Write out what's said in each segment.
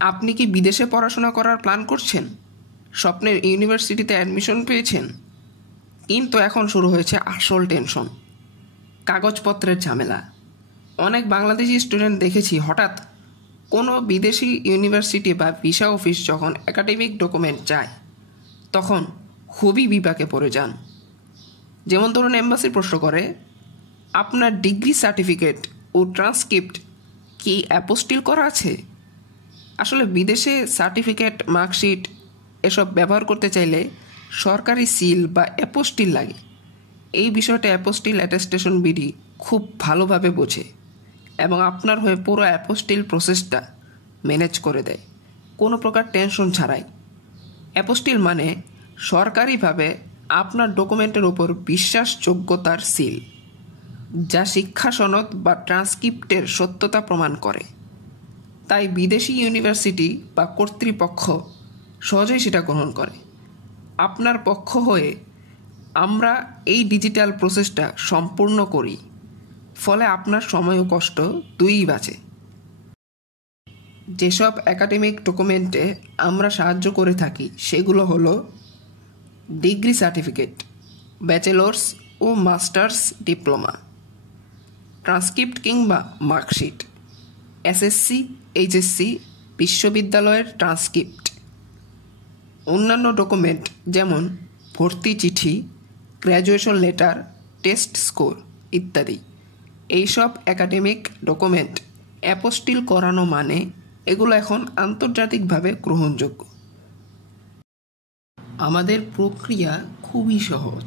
আপনি কি বিদেশে পড়াশোনা করার প্ল্যান করছেন? স্বপ্নের ইউনিভার্সিটিতে অ্যাডমিশন পেয়েছেন, কিন্তু এখন শুরু হয়েছে আসল টেনশন, কাগজপত্রের ঝামেলা। অনেক বাংলাদেশি স্টুডেন্ট দেখেছি হঠাৎ কোনো বিদেশি ইউনিভার্সিটি বা ভিসা অফিস যখন একাডেমিক ডকুমেন্ট চায় তখন খুবই বিপাকে পড়ে যান। যেমন ধরুন, এম্বাসি প্রশ্ন করে, আপনার ডিগ্রি সার্টিফিকেট ও ট্রান্সক্রিপ্ট কি অ্যাপোস্টিল করা আছে? আসলে বিদেশে সার্টিফিকেট, মার্কশিট এসব ব্যবহার করতে চাইলে সরকারি সিল বা অ্যাপোস্টিল লাগে। এই বিষয়টা অ্যাপোস্টিল অ্যাটেস্টেশন বিডি খুব ভালোভাবে বোঝে এবং আপনার হয়ে পুরো অ্যাপোস্টিল প্রসেসটা ম্যানেজ করে দেয় কোনো প্রকার টেনশন ছাড়াই। অ্যাপোস্টিল মানে সরকারিভাবে আপনার ডকুমেন্টের উপর বিশ্বাসযোগ্যতার সিল, যা শিক্ষা সনদ বা ট্রান্সক্রিপ্টের সত্যতা প্রমাণ করে। তাই বিদেশি ইউনিভার্সিটি বা কর্তৃপক্ষ সহজেই সেটা গ্রহণ করে। আপনার পক্ষ হয়ে আমরা এই ডিজিটাল প্রসেসটা সম্পূর্ণ করি, ফলে আপনার সময় ও কষ্ট দুইই বাঁচে। যেসব একাডেমিক ডকুমেন্টে আমরা সাহায্য করে থাকি সেগুলো হলো ডিগ্রি সার্টিফিকেট, ব্যাচেলর্স ও মাস্টার্স ডিপ্লোমা, ট্রান্সক্রিপ্ট কিংবা মার্কশিট, এসএসসি, এইচএসসি, বিশ্ববিদ্যালয়ের ট্রান্সক্রিপ্ট, অন্যান্য ডকুমেন্ট যেমন ভর্তি চিঠি, গ্র্যাজুয়েশন লেটার, টেস্ট স্কোর ইত্যাদি। এইসব একাডেমিক ডকুমেন্ট অ্যাপোস্টিল করানো মানে এগুলো এখন আন্তর্জাতিকভাবে গ্রহণযোগ্য। আমাদের প্রক্রিয়া খুবই সহজ।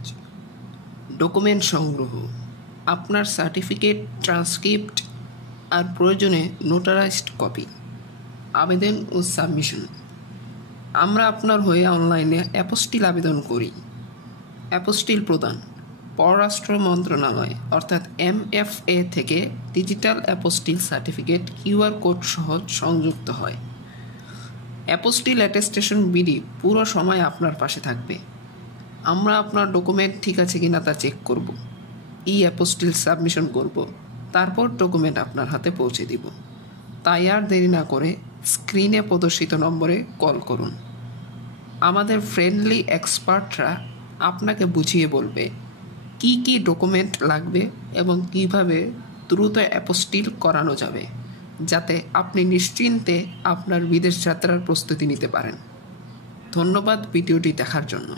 ডকুমেন্ট সংগ্রহ, আপনার সার্টিফিকেট, ট্রান্সক্রিপ্ট আর প্রয়োজনে নোটারাইজড কপি, আবেদন ও সাবমিশন। আমরা আপনার হয়ে অনলাইনে অ্যাপোস্টিল আবেদন করি। অ্যাপোস্টিল প্রদান, পররাষ্ট্র মন্ত্রণালয় অর্থাৎ MFA থেকে digital apostille certificate QR code সহ সংযুক্ত হয়। অ্যাপোস্টিল অ্যাটেস্টেশন বিডি পুরো সময় আপনার পাশে থাকবে। আমরা আপনার ডকুমেন্ট ঠিক আছে কিনা তা চেক করব, অ্যাপোস্টিল সাবমিশন করব, তারপর ডকুমেন্ট আপনার হাতে পৌঁছে দিব। তাই আর দেরি না করে স্ক্রিনে প্রদর্শিত নম্বরে কল করুন। আমাদের ফ্রেন্ডলি এক্সপার্টরা আপনাকে বুঝিয়ে বলবে কি কি ডকুমেন্ট লাগবে এবং কিভাবে দ্রুত অ্যাপোস্টিল করানো যাবে, যাতে আপনি নিশ্চিন্তে আপনার বিদেশ যাত্রার প্রস্তুতি নিতে পারেন। ধন্যবাদ ভিডিওটি দেখার জন্য।